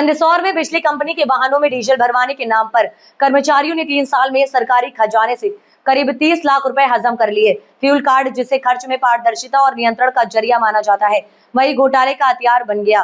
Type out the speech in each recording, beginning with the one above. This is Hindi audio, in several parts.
मंदसौर में बिजली कंपनी के वाहनों में डीजल भरवाने के नाम पर कर्मचारियों ने 3 साल में सरकारी खजाने से करीब 30 लाख रुपए हजम कर लिए। फ्यूल कार्ड, जिसे खर्च में पारदर्शिता और नियंत्रण का जरिया माना जाता है, वही घोटाले का हथियार बन गया।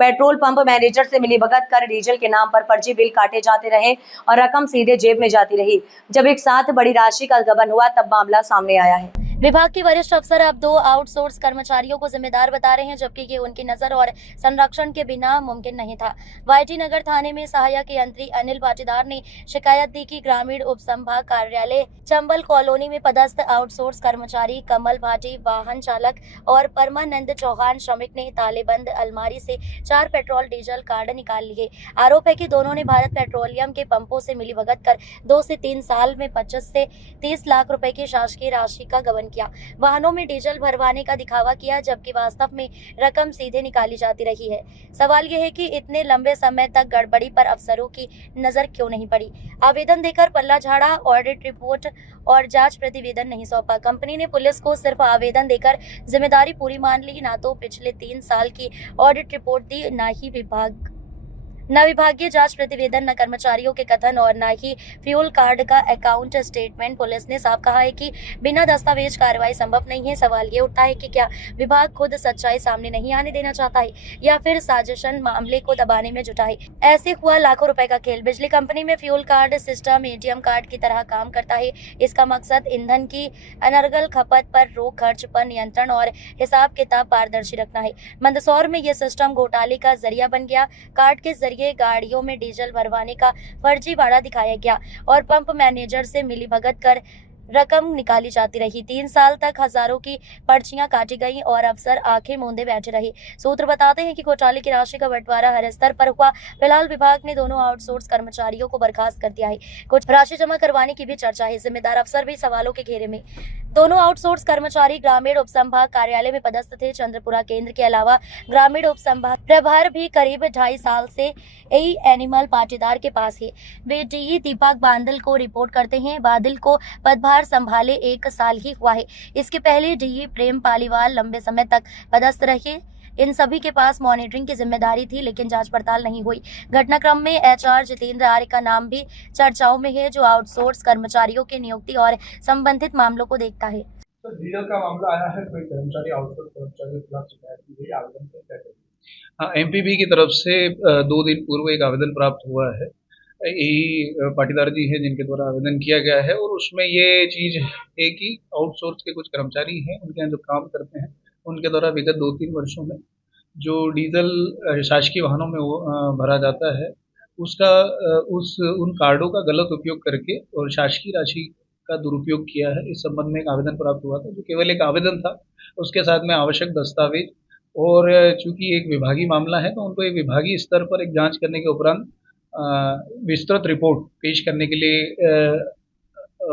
पेट्रोल पंप मैनेजर से मिलीभगत कर डीजल के नाम पर फर्जी बिल काटे जाते रहे और रकम सीधे जेब में जाती रही। जब एक साथ बड़ी राशि का गबन हुआ तब मामला सामने आया है। विभाग के वरिष्ठ अफसर अब 2 आउटसोर्स कर्मचारियों को जिम्मेदार बता रहे हैं, जबकि ये उनकी नजर और संरक्षण के बिना मुमकिन नहीं था। वाईटी नगर थाने में सहायक यंत्री अनिल पाटीदार ने शिकायत दी कि ग्रामीण उप संभाग कार्यालय चंबल कॉलोनी में पदस्थ आउटसोर्स कर्मचारी कमल भाटी वाहन चालक और परमानंद चौहान श्रमिक ने तालेबंद अलमारी से 4 पेट्रोल डीजल कार्ड निकाल लिए। आरोप है कि दोनों ने भारत पेट्रोलियम के पंपों से मिलीभगत कर 2 से 3 साल में 25 से 30 लाख रुपए की शासकीय राशि का गबन किया। वाहनों में डीजल भरवाने का दिखावा किया, जबकि वास्तव में रकम सीधे निकाली जाती रही है। सवाल यह है कि इतने लंबे समय तक गड़बड़ी पर अफसरों की नजर क्यों नहीं पड़ी। आवेदन देकर पल्ला झाड़ा, ऑडिट रिपोर्ट और जांच प्रतिवेदन नहीं सौंपा। कंपनी ने पुलिस को सिर्फ आवेदन देकर जिम्मेदारी पूरी मान ली, ना तो पिछले 3 साल की ऑडिट रिपोर्ट दी, न विभागीय जांच प्रतिवेदन, न कर्मचारियों के कथन और न ही फ्यूल कार्ड का अकाउंट स्टेटमेंट। पुलिस ने साफ कहा है कि बिना दस्तावेज कार्रवाई संभव नहीं है। सवाल ये उठता है कि क्या विभाग खुद सच्चाई सामने नहीं आने देना चाहता है या फिर साजिशन मामले को दबाने में जुटा है। ऐसे हुआ लाखों रुपए का खेल। बिजली कंपनी में fuel card system ATM card की तरह काम करता है। इसका मकसद ईंधन की अनर्गल खपत पर रोक, खर्च पर नियंत्रण और हिसाब किताब पारदर्शी रखना है। मंदसौर में यह सिस्टम घोटाले का जरिया बन गया। कार्ड के जरिए गाड़ियों में डीजल भरवाने का फर्जीवाड़ा दिखाया गया और पंप मैनेजर से मिलीभगत कर रकम निकाली जाती रही। 3 साल तक हजारों की पर्चियां काटी गईं और अफसर आंखें मूंदे बैठे रहे। सूत्र बताते हैं कि घोटाले की राशि का बंटवारा हर स्तर पर हुआ। फिलहाल विभाग ने दोनों आउटसोर्स कर्मचारियों को बर्खास्त कर दिया है। कुछ राशि जमा करवाने की भी चर्चा है। जिम्मेदार अफसर भी सवालों के घेरे में। दोनों आउटसोर्स कर्मचारी ग्रामीण उप संभाग कार्यालय में पदस्थ थे। चंद्रपुरा केंद्र के अलावा ग्रामीण उप संभाग प्रभार भी करीब 2.5 साल से ए एनिमल पाटीदार के पास है। वे डीई दीपक बादल को रिपोर्ट करते हैं। बादल को पदभार संभाले 1 साल ही हुआ है। इसके पहले डीई प्रेम पालीवाल लंबे समय तक पदस्थ रहे। इन सभी के पास मॉनिटरिंग की जिम्मेदारी थी, लेकिन जांच पड़ताल नहीं हुई। घटनाक्रम में एचआर जितेंद्र आर्य का नाम भी चर्चाओं में है, जो आउटसोर्स कर्मचारियों की नियुक्ति और संबंधित मामलों को देखता है। तो डीजल का मामला आया है, कोई कर्मचारी आउटसोर्स कर्मचारी के खिलाफ शिकायत की गई, आवेदन क्या करें? हाँ, एमपीबी की तरफ से 2 दिन पूर्व एक आवेदन प्राप्त हुआ है। यही पाटीदार जी हैं जिनके द्वारा आवेदन किया गया है और उसमें ये चीज़ है कि आउटसोर्स के कुछ कर्मचारी हैं, उनके यहाँ जो काम करते हैं, उनके द्वारा विगत 2-3 वर्षों में जो डीजल शासकीय वाहनों में भरा जाता है, उसका उन कार्डों का गलत उपयोग करके और शासकीय राशि का दुरुपयोग किया है। इस संबंध में एक आवेदन प्राप्त हुआ था, जो केवल एक आवेदन था। उसके साथ में आवश्यक दस्तावेज और चूंकि एक विभागीय मामला है, तो उनको एक विभागीय स्तर पर एक जांच करने के उपरांत विस्तृत रिपोर्ट पेश करने के लिए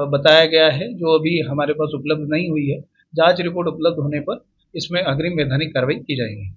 बताया गया है, जो अभी हमारे पास उपलब्ध नहीं हुई है। जांच रिपोर्ट उपलब्ध होने पर इसमें अग्रिम वैधानिक कार्रवाई की जाएगी।